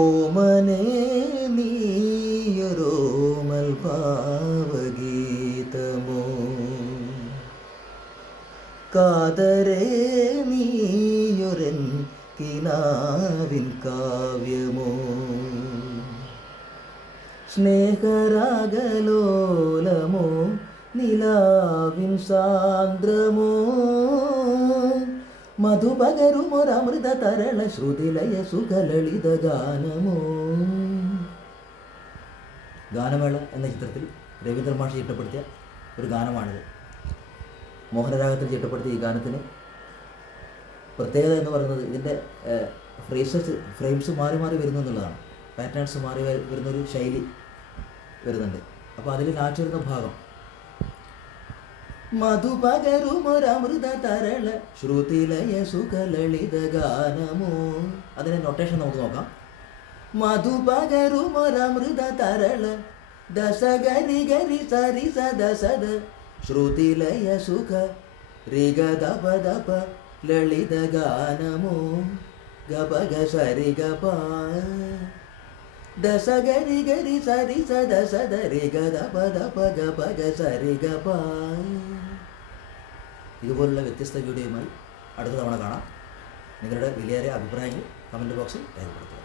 ഓമനേ നീയൊരോമൽ ഭാവഗീതമോ, കാതരേ നീയൊരൻ കിനാവിൻ കാവ്യമോ, സ്നേഹരാഗലോലമോ നിലാവിൻ സാന്ദ്രമോ, മധുപകരുമൊരമൃത തരള ശ്രുതിലയ സുഖലളിത ഗാനമോ. ഗാനമേള എന്ന ചിത്രത്തിൽ രവീന്ദ്ര മാഷ് ചിട്ടപ്പെടുത്തിയ ഒരു ഗാനമാണിത്. മോഹനരാഗത്തിൽ ചിട്ടപ്പെടുത്തിയ ഈ ഗാനത്തിന് പ്രത്യേകത എന്ന് പറയുന്നത് ഇതിൻ്റെ ഫ്രെയിംസ് മാറി മാറി വരുന്നു എന്നുള്ളതാണ്. പാറ്റേൺസ് മാറി വരുന്നൊരു ശൈലി വരുന്നുണ്ട്. അപ്പോൾ അതിൽ നാച്ചിരുന്ന ഭാഗം മധുപകരുമൊരമൃത തരള ശ്രുതിലയ സുഖലളിത ഗാനമോ. അതിൻ്റെ നൊട്ടേഷൻ നമുക്ക് നോക്കാം. മധുപകരുമൊരമൃത തരള ദശഗരി ഗരി സരി സദസദ ശ്രുതിലയ സുഖ രിഗ ദപ ദപ ലളിത ഗാനമോ, ഗപഗ സരി ഗപ ദശഗരി ഗരി സരി സദസദ രിഗ ദപ ദപ ഗപഗ സരി ഗപ. ഇതുപോലുള്ള വ്യത്യസ്ത വീഡിയോയുമായി അടുത്ത തവണ കാണാം. നിങ്ങളുടെ വിലയേറിയ അഭിപ്രായങ്ങൾ കമൻറ്റ് ബോക്സിൽ രേഖപ്പെടുത്തുക.